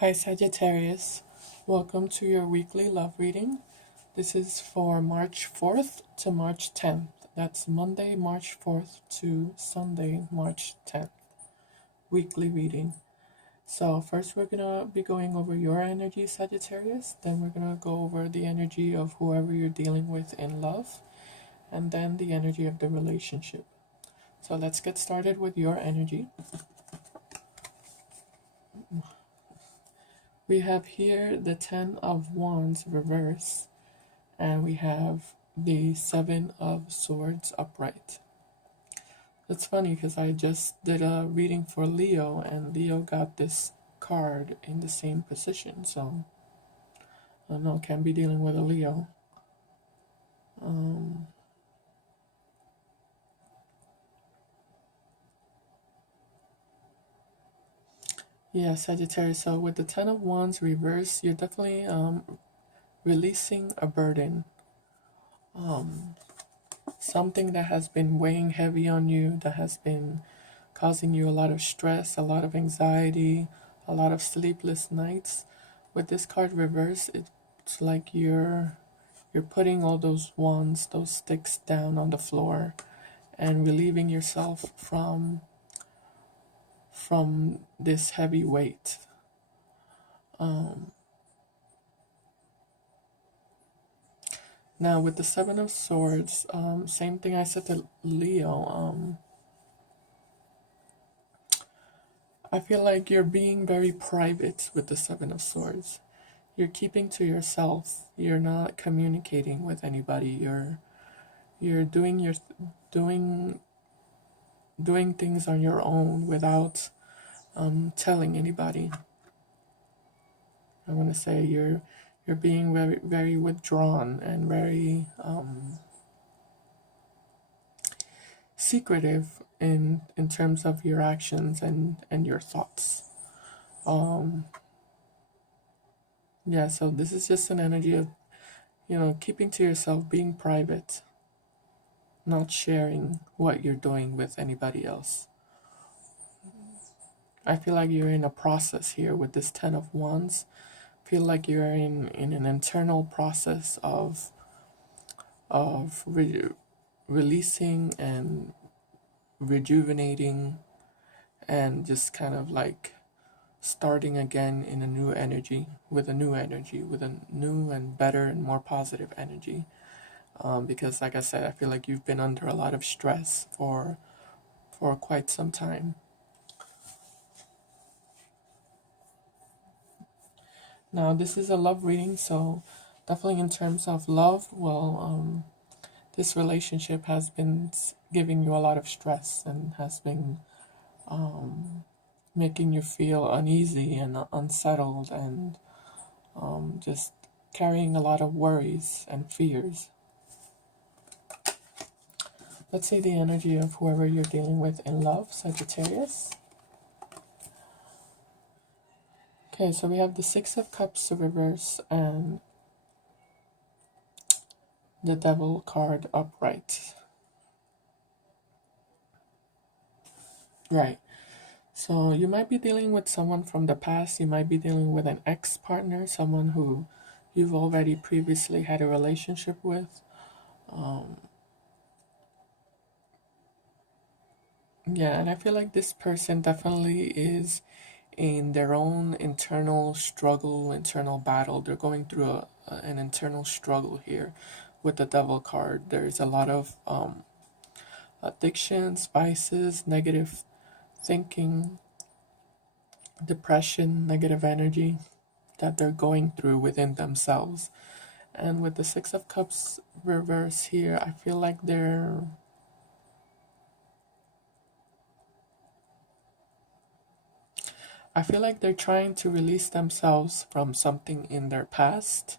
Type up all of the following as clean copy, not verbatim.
Hi Sagittarius, welcome to your weekly love reading. This is for March 4th to March 10th. That's Monday, March 4th to Sunday, March 10th. Weekly reading. So, first we're going to be going over your energy, Sagittarius. Then we're going to go over the energy of whoever you're dealing with in love. And then the energy of the relationship. So, let's get started with your energy. We have here the 10 of Wands reverse, and we have the 7 of Swords upright. It's funny because I just did a reading for Leo, and Leo got this card in the same position, so I don't know, can be dealing with a Leo. Yeah, Sagittarius. So with the 10 of Wands reverse, you're definitely releasing a burden. Something that has been weighing heavy on you, that has been causing you a lot of stress, a lot of anxiety, a lot of sleepless nights. With this card reverse, it's like you're putting all those wands, those sticks down on the floor and relieving yourself from this heavy weight. Now with the 7 of Swords, same thing I said to Leo. I feel like you're being very private with the 7 of Swords. You're keeping to yourself. You're not communicating with anybody. You're doing things on your own without telling anybody. I want to say you're being very, very withdrawn and very secretive in terms of your actions and your thoughts. Yeah, so this is just an energy of, keeping to yourself, being private, not sharing what you're doing with anybody else. I feel like you're in a process here with this 10 of Wands. I feel like you're in an internal process of releasing and rejuvenating and just kind of like starting again in a new energy, with a new and better and more positive energy. Because like I said, I feel like you've been under a lot of stress for quite some time. Now this is a love reading, so definitely in terms of love, well, this relationship has been giving you a lot of stress and has been making you feel uneasy and unsettled and just carrying a lot of worries and fears. Let's see the energy of whoever you're dealing with in love, Sagittarius. Okay, so we have the 6 of Cups reverse and the Devil card upright. Right. So you might be dealing with someone from the past. You might be dealing with an ex-partner, someone who you've already previously had a relationship with. Yeah, and I feel like this person definitely is in their own internal struggle, internal battle. They're going through an internal struggle here with the Devil card. There's a lot of addictions, vices, negative thinking, depression, negative energy that they're going through within themselves. And with the 6 of Cups reverse here, I feel like they're trying to release themselves from something in their past.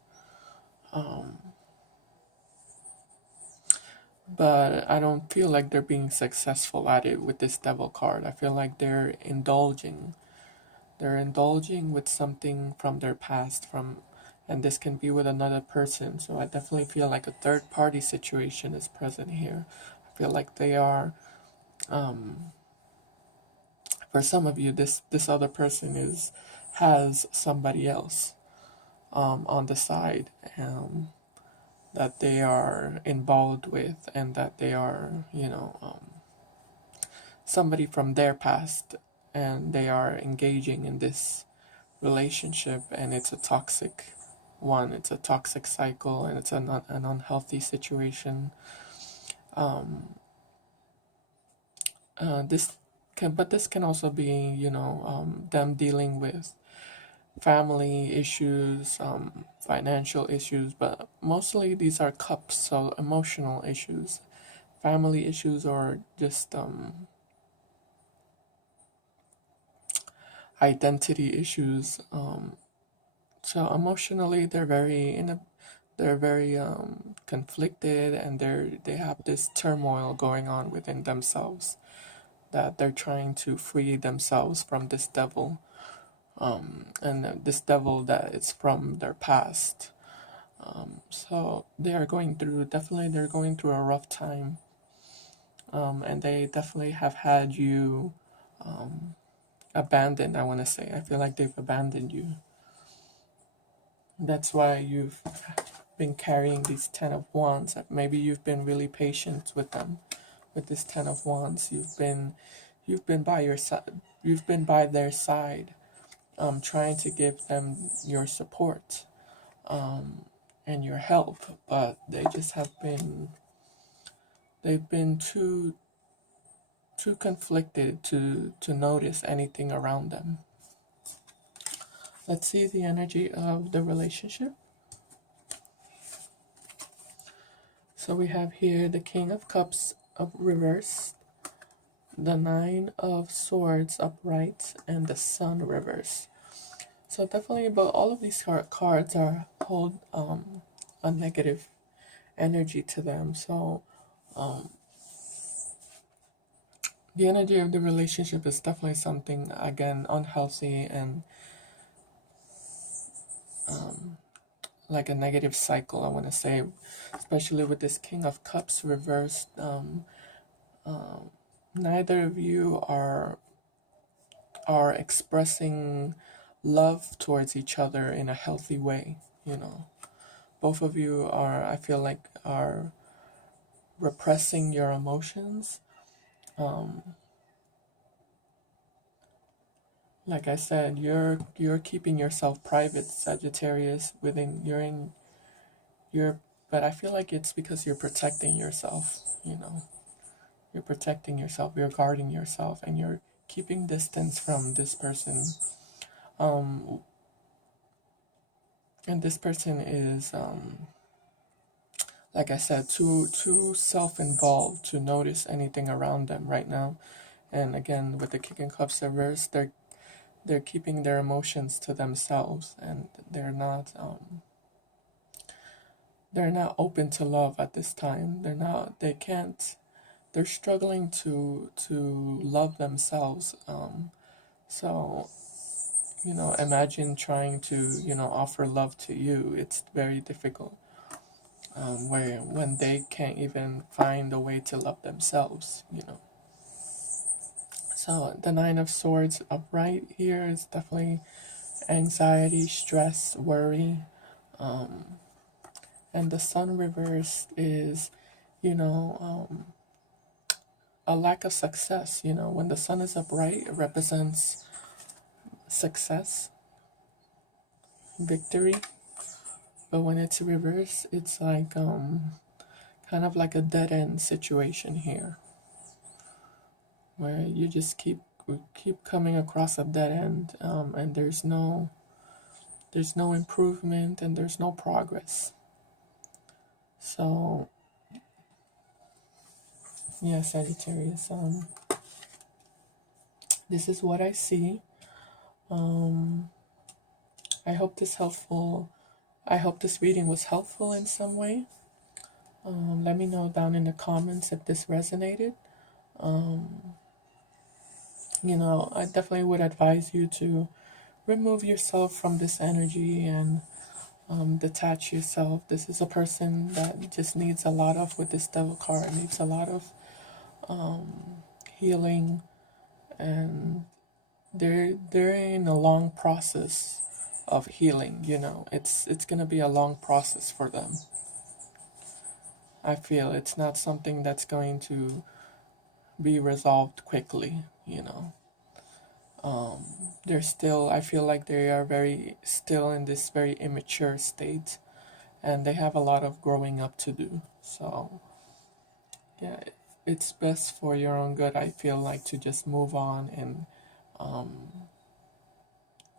But I don't feel like they're being successful at it with this Devil card. I feel like they're indulging. They're indulging with something from their past, and this can be with another person. So I definitely feel like a third party situation is present here. I feel like they are, for some of you, this other person has somebody else on the side, that they are involved with, and that they are, somebody from their past, and they are engaging in this relationship, and it's a toxic one. It's a toxic cycle, and it's an unhealthy situation. This can also be, them dealing with family issues, financial issues, but mostly these are cups, so emotional issues, family issues, or just identity issues. So emotionally, they're very conflicted, and they have this turmoil going on within themselves, that they're trying to free themselves from this devil, and this devil that is from their past. So they're going through a rough time, and they definitely have had you abandoned. I want to say, I feel like they've abandoned you. That's why you've been carrying these 10 of Wands. Maybe you've been really patient with them, with this 10 of Wands. You've been by your side. You've been by their side, trying to give them your support, and your help, but they've been too conflicted to notice anything around them. Let's see the energy of the relationship. So we have here the King of Cups up reversed, the Nine of Swords upright, and the Sun reversed. So definitely, but all of these cards hold a negative energy to them. So the energy of the relationship is definitely something, again, unhealthy, and like a negative cycle, I want to say, especially with this King of Cups reversed. Neither of you are expressing love towards each other in a healthy way. Both of you I feel like, are repressing your emotions. Like I said, you're keeping yourself private, Sagittarius. But I feel like it's because you're protecting yourself. You're protecting yourself. You're guarding yourself, and you're keeping distance from this person. And this person is, like I said, too self-involved to notice anything around them right now. And again, with the King of Cups reverse, they're keeping their emotions to themselves, and they're not open to love at this time. They're struggling to love themselves. So imagine trying to offer love to you. It's very difficult, when they can't even find a way to love themselves. So the Nine of Swords upright here is definitely anxiety, stress, worry. And the Sun reversed is, a lack of success. When the Sun is upright, it represents success, victory. But when it's reversed, it's like kind of like a dead end situation here, where you just keep coming across a dead end, and there's no improvement, and there's no progress. So yeah, Sagittarius, this is what I see. I hope this reading was helpful in some way. Let me know down in the comments if this resonated. I definitely would advise you to remove yourself from this energy, and detach yourself. This is a person that just needs a lot of, with this Devil card, needs a lot of healing, and they're in a long process of healing. It's gonna be a long process for them. I feel it's not something that's going to be resolved quickly. They're still, I feel like they are very still in this very immature state, and they have a lot of growing up to do. So yeah, it's best for your own good, I feel like, to just move on and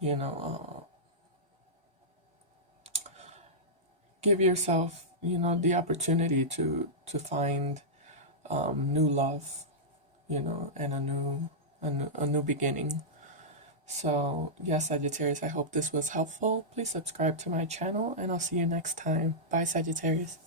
you know give yourself the opportunity to find new love, and a new beginning. So yes, Sagittarius, I hope this was helpful. Please subscribe to my channel, and I'll see you next time. Bye, Sagittarius.